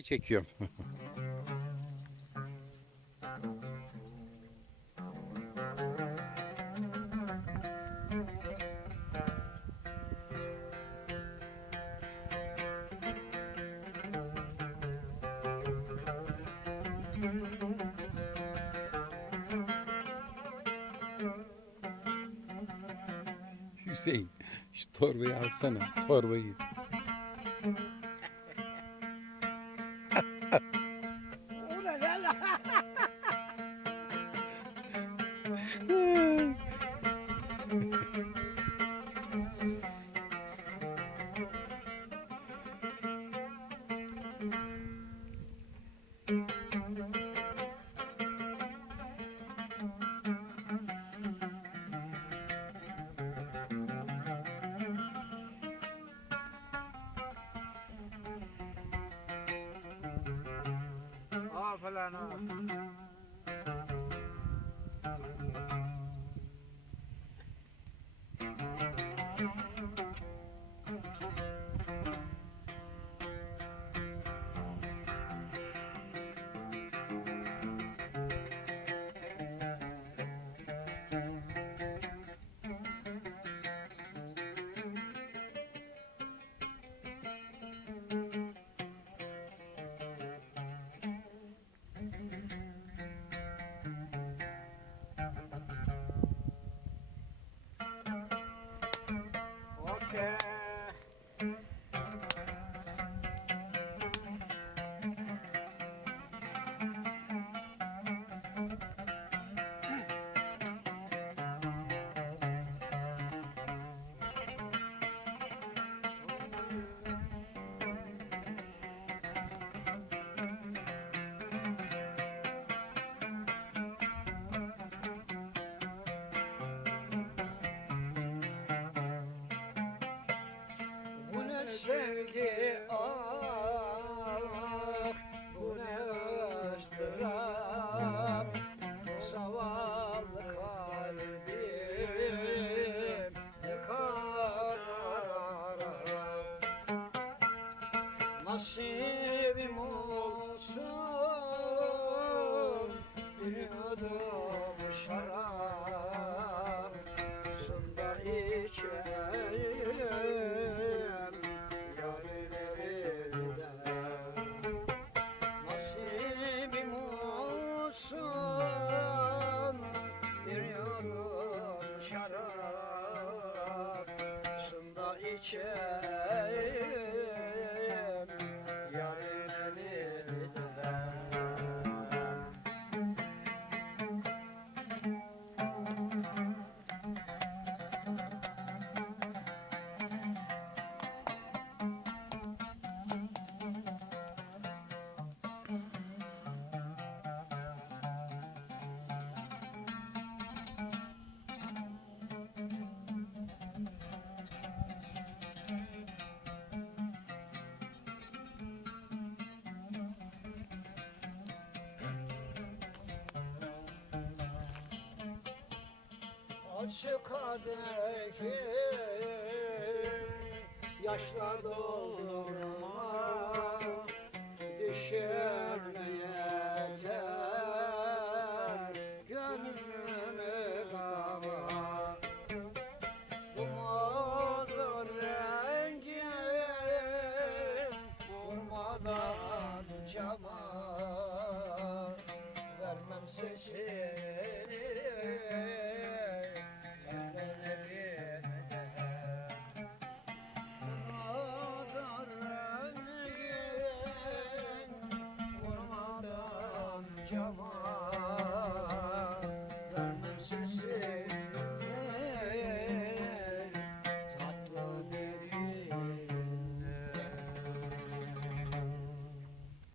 Çekiyorum. Hüseyin, şu torbayı alsana. Torbayı. Falan ha. Okay. Bu ne sevgi ah, bu ne ızdırap, zavallı kalbim ne kadar harap. Nasibim olsun bir yudum şarap, sunda içeyim gönüllerden. Nasibim olsun bir yudum şarap, sunda içeyim yarın elinden. Açık kadehi yaşlar doldurma, düşürme yeter gönlümü gama. Bu modur rengin vurmadan cama, vermem sesi